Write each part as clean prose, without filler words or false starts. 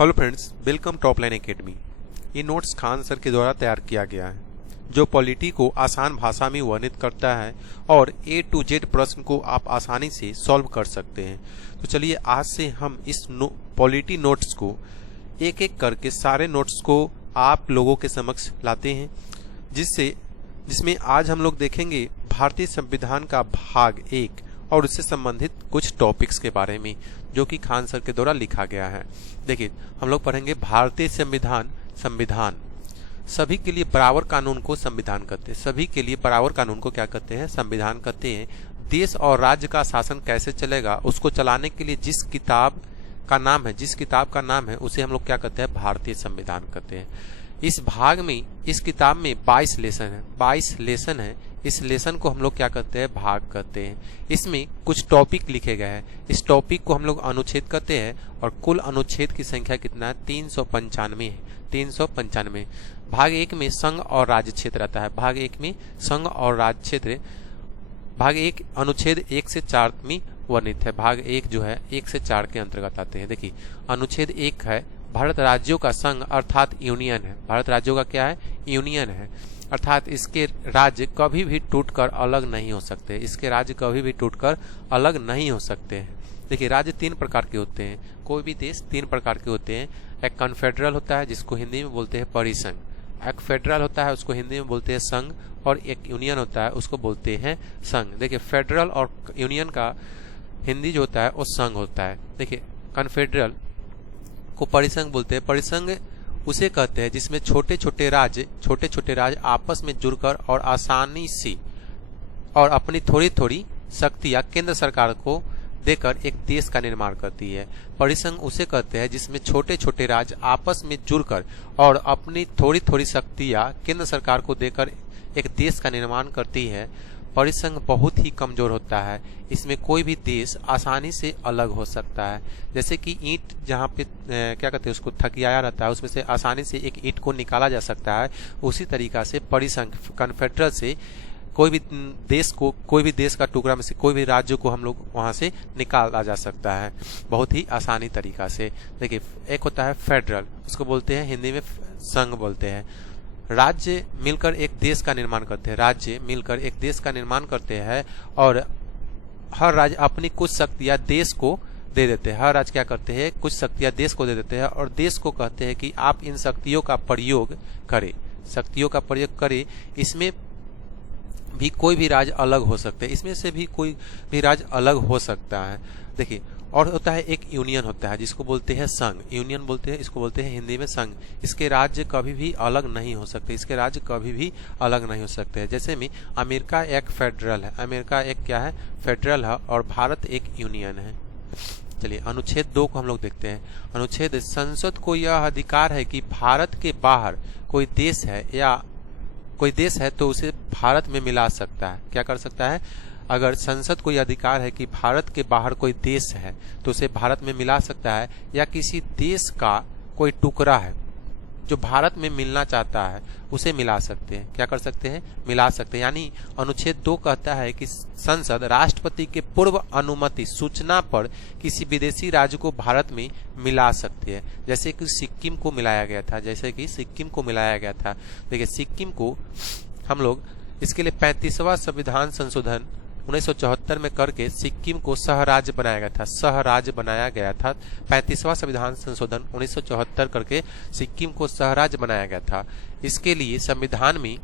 Hello friends, welcome top line academy. ये notes Khan sir के द्वारा तैयार किया गया है जो पॉलिटी को आसान भाषा में वर्णित करता है और A to Z प्रश्न को आप आसानी से सॉल्व कर सकते हैं। तो चलिए आज से हम इस पॉलिटी नोट्स को एक एक करके सारे नोट्स को आप लोगों के समक्ष लाते हैं, जिसमें आज हम लोग देखेंगे भारतीय संविधान का भाग 1 और उससे संबंधित कुछ टॉपिक्स के बारे में जो कि खान सर के द्वारा लिखा गया है। देखिए, हम लोग पढ़ेंगे भारतीय संविधान सभी के लिए बराबर कानून को संविधान कहते हैं। सभी के लिए बराबर कानून को क्या कहते हैं? संविधान कहते हैं। देश और राज्य का शासन कैसे चलेगा उसको चलाने के लिए जिस किताब का नाम है उसे हम लोग क्या कहते हैं? भारतीय संविधान कहते हैं। इस भाग में, इस किताब में 22 लेसन है। इस लेसन को हम लोग क्या कहते हैं? भाग कहते हैं। इसमें कुछ टॉपिक लिखे गए हैं। इस टॉपिक को हम लोग अनुच्छेद कहते हैं और कुल अनुच्छेद की संख्या कितना है? 395 है। 395। भाग 1 में संघ और राज्य क्षेत्र आता है। भाग 1 में संघ और राज्य क्षेत्र, भाग 1 अनुच्छेद 1 से 4 में वर्णित है। भाग 1 जो है 1 से 4 के अंतर्गत आते हैं। देखिए, अनुच्छेद 1 है भारत राज्यों का संघ अर्थात यूनियन है। भारत राज्यों का क्या है? यूनियन है, अर्थात इसके राज्य कभी भी टूटकर अलग नहीं हो सकते। इसके राज्य कभी भी टूटकर अलग नहीं हो सकते हैं। देखिए, राज्य 3 प्रकार के होते हैं। कोई भी देश 3 प्रकार के होते हैं। एक कन्फेडरल होता है जिसको हिंदी में बोलते हैं परिसंघ, एक फेडरल होता है उसको हिंदी में बोलते हैं संघ, और एक यूनियन होता है उसको बोलते हैं संघ। देखिए, फेडरल और यूनियन का हिंदी जो होता है वो संघ होता है। देखिए, कन्फेडरल को परिसंघ बोलते हैं। परिसंघ उसे कहते हैं जिसमें छोटे छोटे राज्य आपस में जुड़कर और आसानी से और अपनी थोड़ी थोड़ी शक्तियां केंद्र सरकार को देकर एक देश का निर्माण करती है। परिसंघ उसे कहते हैं जिसमें छोटे छोटे राज्य आपस में जुड़कर और अपनी थोड़ी थोड़ी शक्तियां केंद्र सरकार को देकर एक देश का निर्माण करती है। परिसंघ बहुत ही कमजोर होता है। इसमें कोई भी देश आसानी से अलग हो सकता है। जैसे कि ईंट जहाँ पे क्या कहते हैं उसको थकियाया रहता है, उसमें से आसानी से एक ईंट को निकाला जा सकता है। उसी तरीका से परिसंघ कन्फेडरल से कोई भी देश का टुकड़ा में से कोई भी राज्य को हम लोग वहां से निकाला जा सकता है बहुत ही आसानी तरीका से। देखिए, एक होता है फेडरल, उसको बोलते हैं हिंदी में संघ बोलते हैं। राज्य मिलकर एक देश का निर्माण करते हैं। राज्य मिलकर एक देश का निर्माण करते हैं और हर राज्य अपनी कुछ शक्तियां देश को दे देते हैं। हर राज्य क्या करते हैं? कुछ शक्तियां देश को दे देते हैं और देश को कहते हैं कि आप इन शक्तियों का प्रयोग करें। इसमें भी कोई भी राज्य अलग हो सकते हैं। इसमें से भी कोई भी राज्य अलग हो सकता है। देखिए, और होता है एक यूनियन होता है जिसको बोलते हैं संघ। यूनियन बोलते हैं, इसको बोलते हैं हिंदी में संघ। इसके राज्य कभी भी अलग नहीं हो सकते। जैसे में अमेरिका एक फेडरल है। अमेरिका एक क्या है? फेडरल है और भारत एक यूनियन है। चलिए, अनुच्छेद 2 को हम लोग देखते हैं। अनुच्छेद, संसद को यह अधिकार है कि भारत के बाहर कोई देश है तो उसे भारत में मिला सकता है। क्या कर सकता है? अगर संसद को यह अधिकार है कि भारत के बाहर कोई देश है तो उसे भारत में मिला सकता है, या किसी देश का कोई टुकड़ा है जो भारत में मिलना चाहता है उसे मिला सकते हैं। क्या कर सकते हैं? मिला सकते हैं। यानी अनुच्छेद 2 कहता है कि संसद राष्ट्रपति के पूर्व अनुमति सूचना पर किसी विदेशी राज्य को भारत में मिला सकती है। जैसे कि सिक्किम को मिलाया गया था। देखिए, सिक्किम को हम लोग इसके लिए 35वां संविधान संशोधन 1974 में करके सिक्किम को सह राज्य बनाया गया था। 35वां संविधान संशोधन 1974 करके सिक्किम को सह राज्य बनाया गया था। इसके लिए संविधान में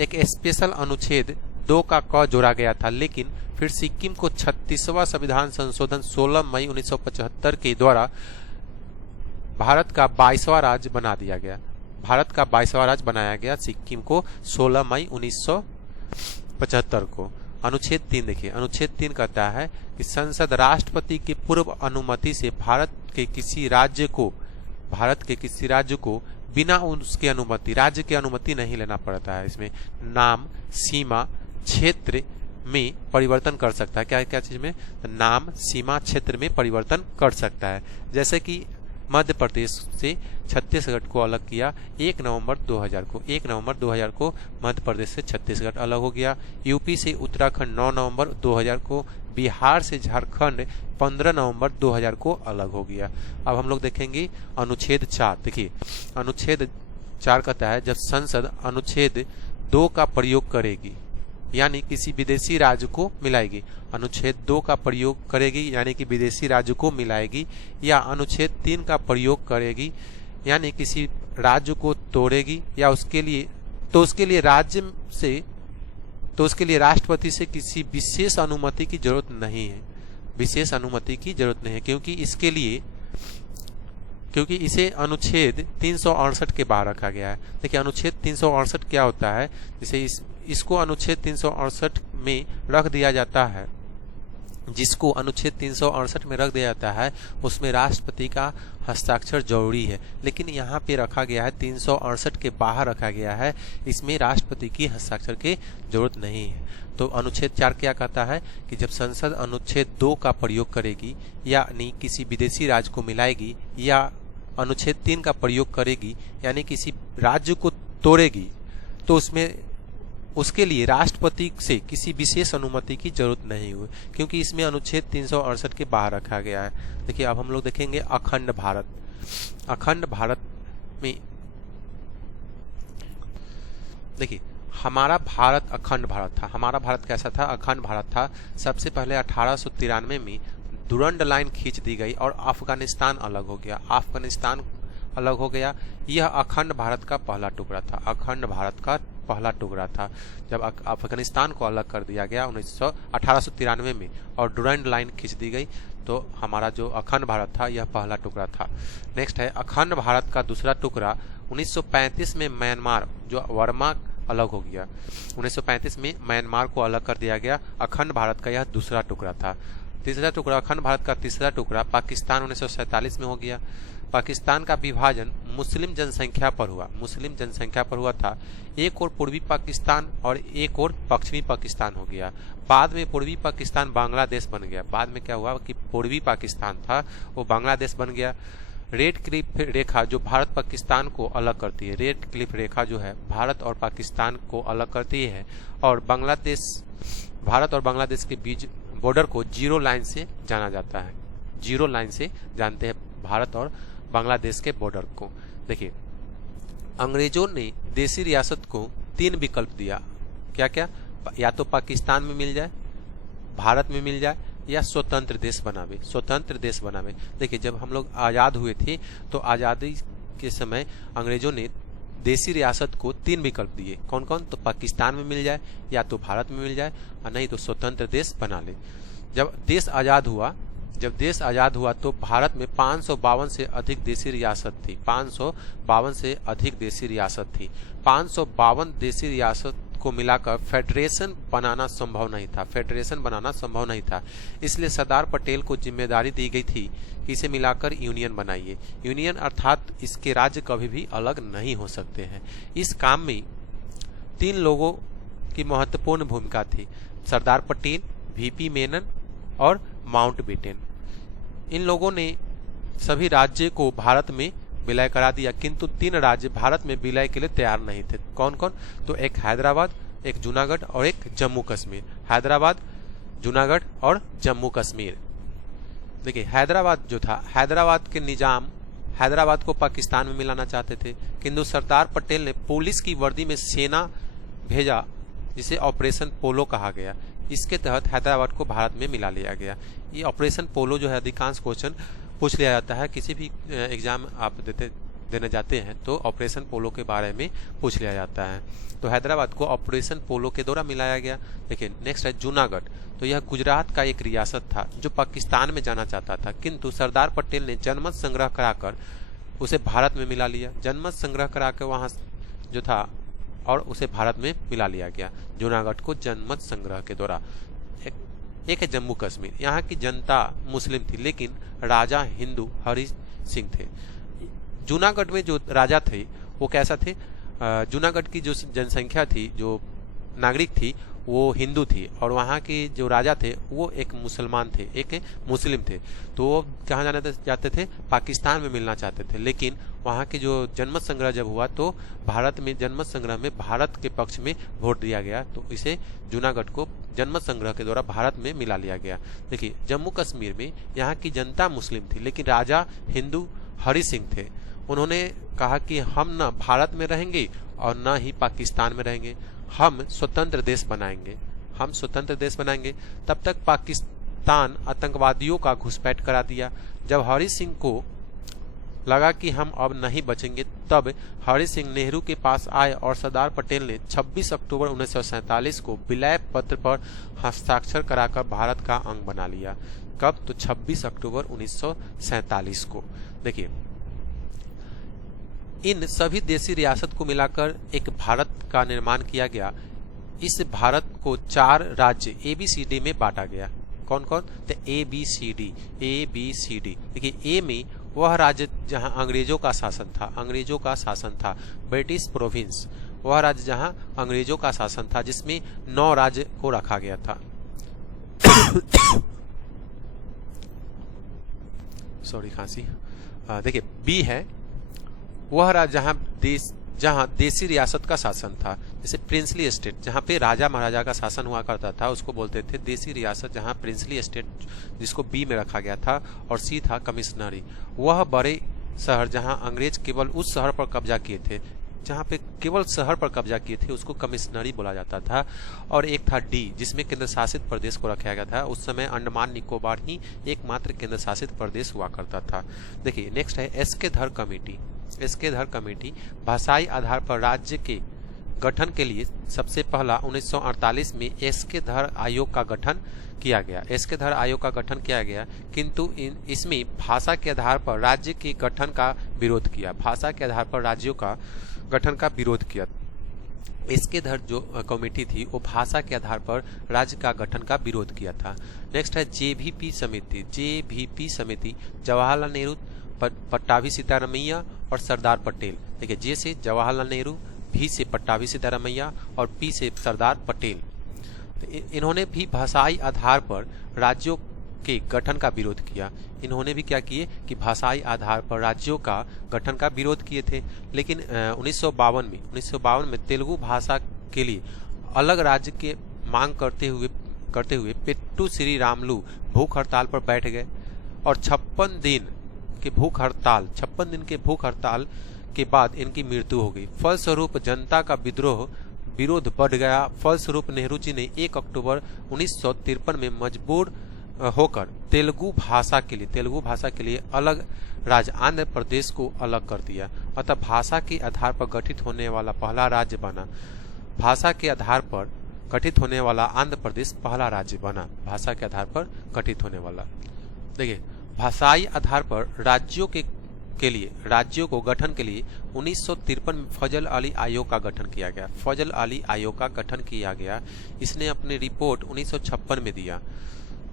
एक स्पेशल अनुच्छेद 2 का क जोड़ा गया था, लेकिन फिर सिक्किम को 36वां संविधान संशोधन 16 मई 1975 के द्वारा भारत का 22वां राज्य बना दिया गया। बनाया गया सिक्किम को 16 मई 1975 को। अनुच्छेद 3 देखिए, अनुच्छेद 3 कहता है कि संसद राष्ट्रपति की पूर्व अनुमति से भारत के किसी राज्य को बिना उसकी अनुमति, राज्य की अनुमति नहीं लेना पड़ता है। इसमें नाम, सीमा, क्षेत्र में परिवर्तन कर सकता है। क्या चीज में? नाम, सीमा, क्षेत्र में परिवर्तन कर सकता है। जैसे कि मध्य प्रदेश से छत्तीसगढ़ को अलग किया 1 नवंबर 2000 को। 1 नवंबर 2000 को मध्य प्रदेश से छत्तीसगढ़ अलग हो गया। यूपी से उत्तराखंड 9 नवंबर 2000 को। बिहार से झारखंड 15 नवंबर 2000 को अलग हो गया। अब हम लोग देखेंगे अनुच्छेद 4। देखिए अनुच्छेद 4 कहता है जब संसद अनुच्छेद 2 का प्रयोग करेगी यानी किसी विदेशी राज्य को मिलाएगी। अनुच्छेद 2 का प्रयोग करेगी यानी कि विदेशी राज्य को मिलाएगी, या अनुच्छेद 3 का प्रयोग करेगी यानी किसी राज्य को तोड़ेगी, या उसके लिए राष्ट्रपति से किसी विशेष अनुमति की जरूरत नहीं है। विशेष अनुमति की जरूरत नहीं है क्योंकि इसे अनुच्छेद 368 के बाहर रखा गया है। देखिए अनुच्छेद 368 क्या होता है, जैसे इसको अनुच्छेद 368 में रख दिया जाता है, जिसको अनुच्छेद 368 में रख दिया जाता है उसमें राष्ट्रपति का हस्ताक्षर जरूरी है, लेकिन यहाँ पे रखा गया है 368 के बाहर रखा गया है, इसमें राष्ट्रपति की हस्ताक्षर की जरूरत नहीं है। तो अनुच्छेद 4 क्या कहता है कि जब संसद अनुच्छेद 2 का प्रयोग करेगी यानी किसी विदेशी राज्य को मिलाएगी, या अनुच्छेद 3 का प्रयोग करेगी यानी किसी राज्य को तोड़ेगी, तो उसके लिए राष्ट्रपति से किसी विशेष अनुमति की जरूरत नहीं हुई, क्योंकि इसमें अनुच्छेद 368 के बाहर रखा गया है। देखिए अब हम लोग देखेंगे अखंड भारत। अखंड भारत में देखिए हमारा भारत अखंड भारत था। हमारा भारत कैसा था? अखंड भारत था। सबसे पहले 1893 में डुरंड लाइन खींच दी गई और अफगानिस्तान अलग हो गया। अफगानिस्तान अलग हो गया, यह अखंड भारत का पहला टुकड़ा था। अखंड भारत का पहला टुकड़ा था जब अफगानिस्तान को अलग कर दिया गया 1893 में और डुरंड लाइन खींच दी गई, तो हमारा जो अखंड भारत था यह पहला टुकड़ा था। नेक्स्ट है अखंड भारत का दूसरा टुकड़ा 1935 में म्यांमार जो वर्मा अलग हो गया। 1935 में म्यांमार को अलग कर दिया गया। अखंड भारत का यह दूसरा टुकड़ा था। तीसरा टुकड़ा अखंड भारत का तीसरा टुकड़ा पाकिस्तान 1947 में हो गया। पाकिस्तान का विभाजन मुस्लिम जनसंख्या पर हुआ। मुस्लिम जनसंख्या पर हुआ था। एक और पूर्वी पाकिस्तान और एक और पश्चिमी पाकिस्तान हो गया। बाद में पूर्वी पाकिस्तान बांग्लादेश बन गया। बाद में क्या हुआ कि पूर्वी पाकिस्तान था वो बांग्लादेश बन गया। रेड क्लिफ रेखा जो भारत पाकिस्तान को अलग करती है, रेड क्लिफ रेखा जो है भारत और पाकिस्तान को अलग करती है, और भारत और बांग्लादेश के बीच बॉर्डर को जीरो लाइन से जाना जाता है। जीरो लाइन से जानते हैं भारत और बांग्लादेश के बॉर्डर को। देखिए अंग्रेजों ने देशी रियासत को 3 विकल्प दिया। क्या क्या? या तो पाकिस्तान में मिल जाए, भारत में मिल जाए, या स्वतंत्र देश बनावे। स्वतंत्र देश बनावे। देखिए जब हम लोग आजाद हुए थे तो आजादी के समय अंग्रेजों ने देशी रियासत को 3 विकल्प दिए। कौन कौन? तो पाकिस्तान में मिल जाए, या तो भारत में मिल जाए, और नहीं तो स्वतंत्र देश बना ले। जब देश आजाद हुआ तो भारत में 552 से अधिक देशी रियासत थी। 552 से अधिक देशी रियासत थी। 552 देशी रियासत को मिलाकर फेडरेशन बनाना संभव नहीं था। इसलिए सरदार पटेल को जिम्मेदारी दी गई थी कि इसे मिलाकर यूनियन बनाइए। यूनियन अर्थात इसके राज्य कभी भी अलग नहीं हो सकते हैं। इस काम में 3 लोगों की महत्वपूर्ण भूमिका थी, सरदार पटेल, वीपी मेनन और माउंटबेटन। इन लोगों ने सभी राज्य को भारत में विलय करा दिया, किंतु 3 राज्य भारत में विलय के लिए तैयार नहीं थे। कौन कौन? तो एक हैदराबाद, एक जूनागढ़ और एक जम्मू कश्मीर। हैदराबाद, जूनागढ़ और जम्मू कश्मीर। देखिए हैदराबाद जो था, हैदराबाद के निजाम हैदराबाद को पाकिस्तान में मिलाना चाहते थे, किंतु सरदार पटेल ने पुलिस की वर्दी में सेना भेजा जिसे ऑपरेशन पोलो कहा गया। इसके तहत हैदराबाद को भारत में मिला लिया गया। ये ऑपरेशन पोलो जो है अधिकांश क्वेश्चन पूछ लिया जाता है, किसी भी एग्जाम आप देने जाते हैं तो ऑपरेशन पोलो के बारे में पूछ लिया जाता है। तो हैदराबाद को ऑपरेशन पोलो के द्वारा मिलाया गया। लेकिन नेक्स्ट है जूनागढ़। तो यह गुजरात का एक रियासत था जो पाकिस्तान में जाना चाहता था, किंतु सरदार पटेल ने जनमत संग्रह कराकर उसे भारत में मिला लिया। जनमत संग्रह कराकर वहां जो था और उसे भारत में मिला लिया गया जूनागढ़ को जनमत संग्रह के द्वारा। एक है जम्मू कश्मीर। यहाँ की जनता मुस्लिम थी लेकिन राजा हिंदू हरि सिंह थे। जूनागढ़ में जो राजा थे वो कैसा थे? जूनागढ़ की जो जनसंख्या थी, जो नागरिक थी, वो हिंदू थी और वहाँ के जो राजा थे वो एक मुसलमान थे, एक मुस्लिम थे। तो वो कहाँ जाते थे, पाकिस्तान में मिलना चाहते थे। लेकिन वहाँ के जो जनमत संग्रह जब हुआ तो भारत में जनमत संग्रह में भारत के पक्ष में वोट दिया गया, तो इसे जूनागढ़ को जनमत संग्रह के द्वारा भारत में मिला लिया गया। देखिए, जम्मू कश्मीर में यहाँ की जनता मुस्लिम थी लेकिन राजा हिंदू हरि सिंह थे। उन्होंने कहा कि हम न भारत में रहेंगे और न ही पाकिस्तान में रहेंगे, हम स्वतंत्र देश बनाएंगे, हम स्वतंत्र देश बनाएंगे। तब तक पाकिस्तान आतंकवादियों का घुसपैठ करा दिया। जब हरि सिंह को लगा कि हम अब नहीं बचेंगे, तब हरि सिंह नेहरू के पास आए और सरदार पटेल ने 26 अक्टूबर 1947 को विलय पत्र पर हस्ताक्षर कराकर भारत का अंग बना लिया। कब? तो 26 अक्टूबर 1947 को। देखिए, इन सभी देशी रियासत को मिलाकर एक भारत का निर्माण किया गया। इस भारत को 4 राज्य ABCD में बांटा गया। कौन कौन? तो ABCD। देखिए, ए में वह राज्य जहां अंग्रेजों का शासन था, ब्रिटिश प्रोविंस, वह राज्य जहां अंग्रेजों का शासन था, जिसमें 9 राज्य को रखा गया था। सॉरी, खांसी। देखिए, बी है वह राज्य जहां देशी रियासत का शासन था, जैसे प्रिंसली स्टेट, जहां पे राजा महाराजा का शासन हुआ करता था, उसको बोलते थे देशी रियासत। जहां प्रिंसली स्टेट, जिसको बी में रखा गया था, और सी था कमिश्नरी। वह बड़े शहर जहां अंग्रेज केवल उस शहर पर कब्जा किए थे, जहां पे केवल शहर पर कब्जा किए थे, उसको कमिश्नरी बोला जाता था। और एक था डी, जिसमें केंद्र शासित प्रदेश को रखा गया था। उस समय अंडमान निकोबार ही एकमात्र केंद्र शासित प्रदेश हुआ करता था। देखिए, नेक्स्ट है एसके धर कमेटी। एसके धर कमेटी भाषाई आधार पर राज्य के गठन के लिए सबसे पहला 1948 में एसके धर आयोग का गठन किया गया। एसके धर आयोग का गठन किया गया, किंतु इसमें भाषा के आधार पर राज्य के गठन का विरोध किया। भाषा के आधार पर राज्यों का गठन का विरोध किया। एसके धर जो कमेटी थी वो भाषा के आधार पर राज्य का गठन का विरोध किया था। नेक्स्ट है जेवीपी समिति। जेवीपी समिति जवाहरलाल नेहरू, पट्टाभी सीतारमैया और सरदार पटेल। देखिए, जे से जवाहरलाल नेहरू, भी से पट्टाभी सीतारमैया और पी से सरदार पटेल। तो इन्होंने भी भाषाई आधार पर राज्यों के गठन का विरोध किया। इन्होंने भी क्या किए कि भाषाई आधार पर राज्यों का गठन का विरोध किए थे। लेकिन 1952 में तेलुगु भाषा के लिए अलग राज्य के मांग करते हुए पेट्टू श्री रामलू भूख हड़ताल पर बैठ गए और 56 दिन के भूख हड़ताल के बाद इनकी मृत्यु हो गई। फलस्वरूप जनता का विरोध बढ़ गया। फलस्वरूप नेहरू जी ने 1 अक्टूबर 1953 में मजबूर होकर तेलुगु भाषा के लिए अलग राज्य आंध्र प्रदेश को अलग कर दिया। अतः भाषा के आधार पर गठित होने वाला पहला राज्य बना। भाषा के आधार पर गठित होने वाला आंध्र प्रदेश पहला राज्य बना। भाषा के आधार पर गठित होने वाला। देखिए, भाषाई आधार पर राज्यों को गठन के लिए 1953 में फजल अली आयोग का गठन किया गया। फजल अली आयोग का गठन किया गया। इसने अपनी रिपोर्ट 1956 में दिया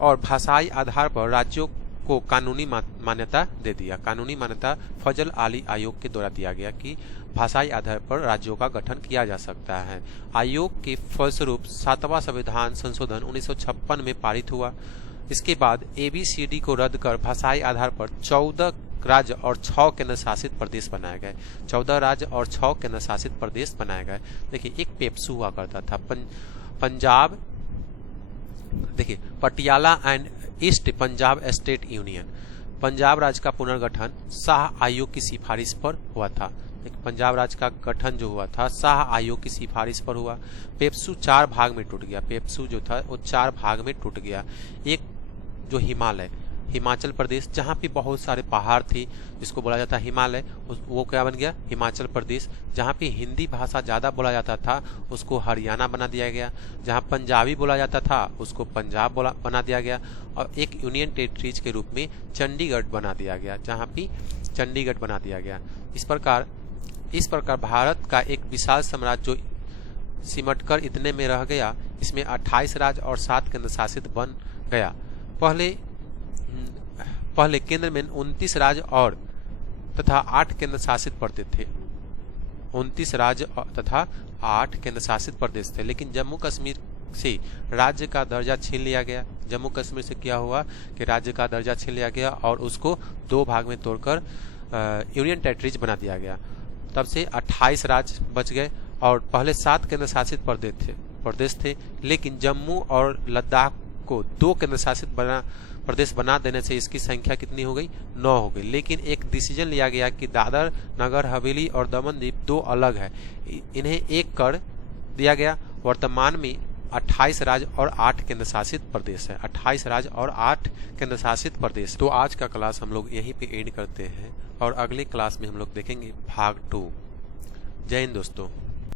और भाषाई आधार पर राज्यों को कानूनी मान्यता दे दिया। कानूनी मान्यता फजल अली आयोग के द्वारा दिया गया कि भाषाई आधार पर राज्यों का गठन किया जा सकता है। आयोग के फलस्वरूप 7वां संविधान संशोधन 1956 में पारित हुआ। इसके बाद ABCD को रद्द कर भाषाई आधार पर 14 राज्य और 6 केंद्र शासित प्रदेश बनाए गए। 14 राज्य और 6 केंद्र शासित प्रदेश बनाए गए। देखिए, एक पेप्सू हुआ करता था पंजाब। देखिए, Patiala and east Punjab state union. Punjab राज्य का पुनर्गठन शाह आयोग की सिफारिश पर हुआ था। पंजाब राज्य का गठन जो हुआ था शाह आयोग की सिफारिश पर हुआ। पेप्सू 4 भाग में टूट गया। पेप्सू जो था वो 4 भाग में टूट गया। एक जो हिमाचल प्रदेश, जहाँ पे बहुत सारे पहाड़ थे, जिसको बोला जाता है हिमालय, वो क्या बन गया? हिमाचल प्रदेश। जहाँ पे हिंदी भाषा ज्यादा बोला जाता था उसको हरियाणा बना दिया गया। जहाँ पंजाबी बोला जाता था उसको पंजाब बना दिया गया। और एक यूनियन टेरिटरीज के रूप में चंडीगढ़ बना दिया गया, जहाँ पे चंडीगढ़ बना दिया गया। इस प्रकार भारत का एक विशाल साम्राज्य जो सिमटकर इतने में रह गया, इसमें 28 राज्य और 7 केंद्र शासित बन गया। पहले केंद्र में 29 राज्य और तथा 8 केंद्र शासित प्रदेश थे। 29 राज्य तथा 8 केंद्र शासित प्रदेश थे। लेकिन जम्मू कश्मीर से राज्य का दर्जा छीन लिया गया। जम्मू कश्मीर से क्या हुआ कि राज्य का दर्जा छीन लिया गया और उसको 2 भाग में तोड़कर यूनियन टेरिटरीज बना दिया गया। तब से 28 राज्य बच गए और पहले 7 केंद्र शासित प्रदेश थे, लेकिन जम्मू और लद्दाख को 2 केंद्र शासित प्रदेश बना देने से इसकी संख्या कितनी हो गई? 9 हो गई। लेकिन एक डिसीजन लिया गया कि दादर नगर हवेली और दमन दीव 2 अलग है, इन्हें एक कर दिया गया। वर्तमान में 28 राज्य और 8 केंद्र शासित प्रदेश है। 28 राज्य और 8 केंद्र शासित प्रदेश। तो आज का क्लास हम लोग यहीं पे एंड करते हैं और अगले क्लास में हम लोग देखेंगे भाग 2। जय हिंद दोस्तों।